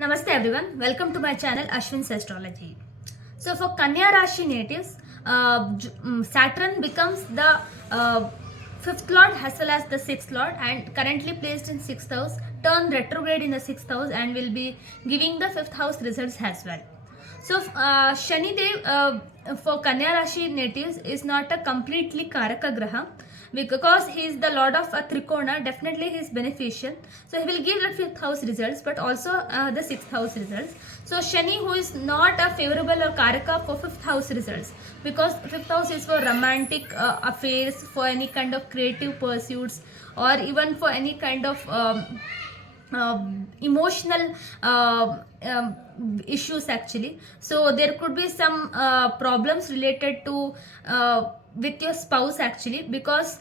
Namaste everyone, welcome to my channel Ashwin's Astrology. So for Kanya Rashi natives, Saturn becomes the fifth lord as well as the sixth lord and currently placed in sixth house, turn retrograde in the sixth house and will be giving the fifth house results as well. So Shani Dev for Kanya Rashi natives is not a completely Karaka Graha because he is the lord of a Trikona. Definitely he is beneficial, so he will give the fifth house results but also the sixth house results. So Shani, who is not a favorable or Karaka for fifth house results, because fifth house is for romantic affairs, for any kind of creative pursuits, or even for any kind of emotional issues actually. So there could be some problems related to with your spouse actually, because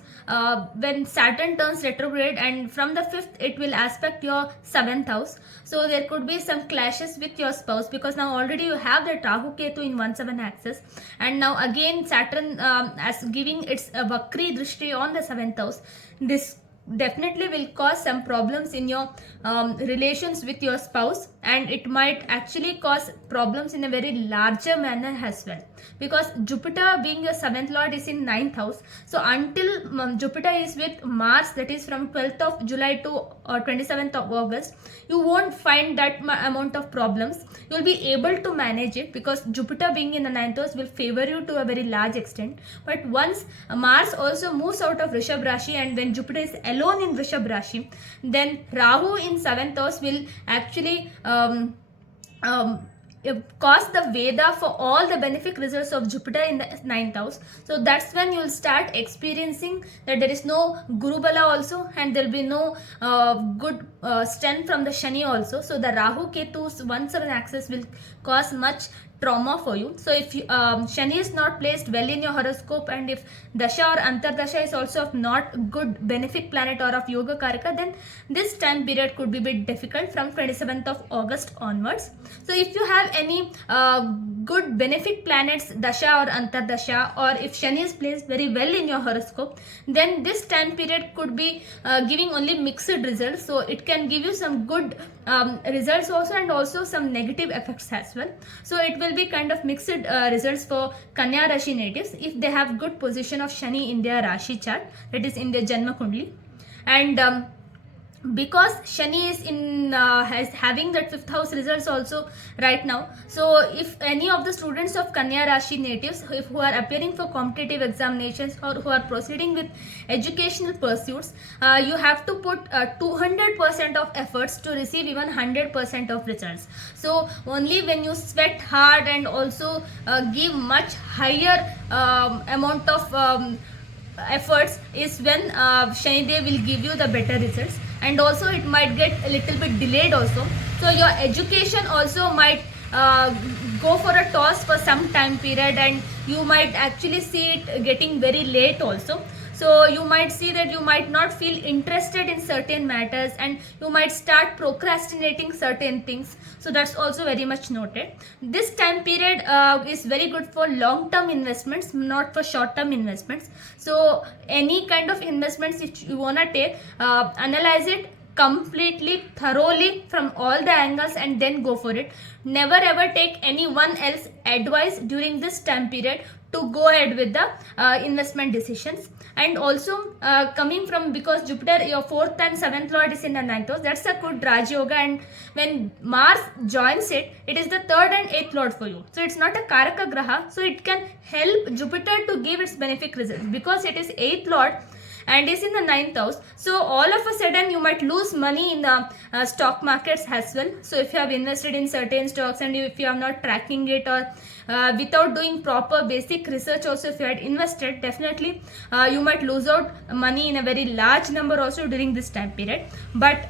when Saturn turns retrograde and from the 5th it will aspect your 7th house, so there could be some clashes with your spouse because now already you have the Rahu Ketu in 1/7 axis, and now again Saturn as giving its Vakri Drishti on the 7th house. This definitely will cause some problems in your relations with your spouse, and it might actually cause problems in a very larger manner as well, because Jupiter being your 7th lord is in 9th house. So until Jupiter is with Mars, that is from 12th of July to 27th of August, you won't find that amount of problems. You will be able to manage it because Jupiter being in the 9th house will favor you to a very large extent. But once Mars also moves out of Rishabh Rashi, and when Jupiter is alone in Rishabh Rashi, then Rahu in 7th house will actually cause the Veda for all the benefic results of Jupiter in the 9th house. So that's when you'll start experiencing that there is no Guru Bala also, and there will be no good strength from the Shani also. So the Rahu Ketu's 1/7 axis will cause much trauma for you. So if you, Shani is not placed well in your horoscope, and if Dasha or Antardasha is also of not good benefic planet or of Yoga Karaka, then this time period could be a bit difficult from 27th of August onwards. So if you have any good benefic planets, Dasha or Antardasha, or if Shani is placed very well in your horoscope, then this time period could be giving only mixed results. So it can give you some good results also, and also some negative effects as well. So it will be kind of mixed results for Kanya Rashi natives if they have good position of Shani in their Rashi chart, that is in their Janma Kundli. And because Shani is in having that 5th house results also right now, so if any of the students of Kanya Rashi natives who are appearing for competitive examinations or who are proceeding with educational pursuits, you have to put 200% of efforts to receive even 100% of results. So only when you sweat hard and also give much higher amount of efforts is when Shani Dev will give you the better results, and also it might get a little bit delayed also. So your education also might go for a toss for some time period, and you might actually see it getting very late also. So you might see that you might not feel interested in certain matters, and you might start procrastinating certain things. So that's also very much noted. This time period is very good for long term investments, not for short term investments. So any kind of investments if you want to take, analyze it completely thoroughly from all the angles and then go for it. Never ever take anyone else advice during this time period to go ahead with the investment decisions. And also coming from, because Jupiter your 4th and 7th lord is in the 9th house, that's a good Raj Yoga, and when Mars joins it, it is the 3rd and 8th lord for you. So it's not a Karaka Graha, so it can help Jupiter to give its benefic results because it is 8th lord and is in the 9th house. So all of a sudden you might lose money in the stock markets as well. So if you have invested in certain stocks and if you are not tracking it, or without doing proper basic research also, if you had invested, definitely you might lose out money in a very large number also during this time period. But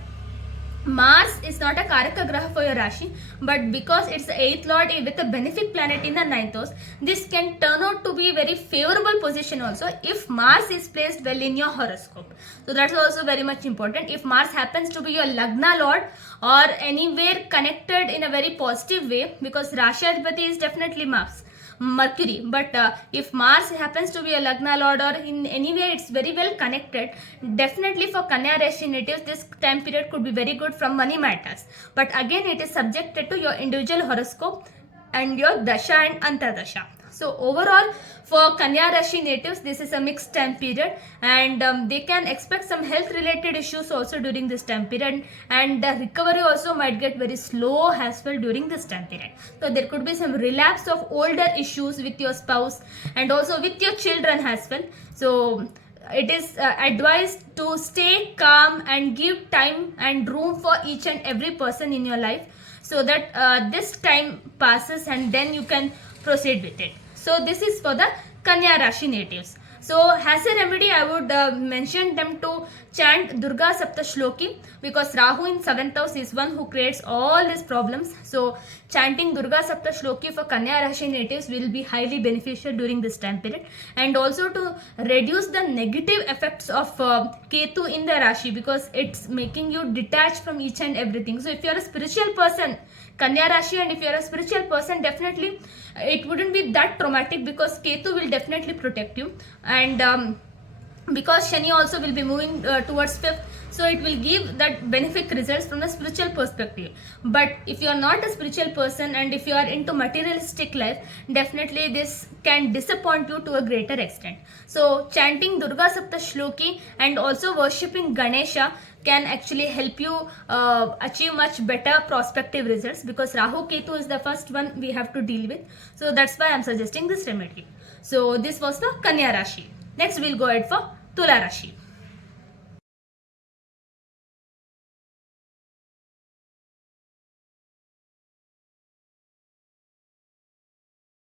Mars is not a Karaka Graha for your Rashi, but because it's the 8th lord with a benefic planet in the 9th house, this can turn out to be a very favorable position also if Mars is placed well in your horoscope. So that's also very much important. If Mars happens to be your Lagna lord or anywhere connected in a very positive way, because Rashi Adhipati is definitely Mars. Mercury. But if Mars happens to be a Lagna Lord or in any way it's very well connected, definitely for Kanya Rashi natives this time period could be very good from money matters. But again it is subjected to your individual horoscope and your Dasha and Antardasha. So overall for Kanya Rashi natives this is a mixed time period, and they can expect some health related issues also during this time period, and the recovery also might get very slow as well during this time period. So there could be some relapse of older issues with your spouse and also with your children as well. So it is advised to stay calm and give time and room for each and every person in your life, so that this time passes and then you can proceed with it. So this is for the Kanya Rashi natives. So as a remedy I would mention them to chant Durga Sapta Shloki, because Rahu in 7th house is one who creates all these problems. So chanting Durga Sapta Shloki for Kanya Rashi natives will be highly beneficial during this time period, and also to reduce the negative effects of Ketu in the Rashi, because it's making you detached from each and everything. So if you are a spiritual person, Kanya Rashi, and if you are a spiritual person, definitely it wouldn't be that traumatic, because Ketu will definitely protect you, and because Shani also will be moving towards 5th, so it will give that benefic results from a spiritual perspective. But if you are not a spiritual person and if you are into materialistic life, definitely this can disappoint you to a greater extent. So chanting Durga Sapta Shloki and also worshipping Ganesha can actually help you achieve much better prospective results, because Rahu Ketu is the first one we have to deal with. So that's why I'm suggesting this remedy. So this was the Kanya Rashi. Next we'll go ahead for Tula Rashi.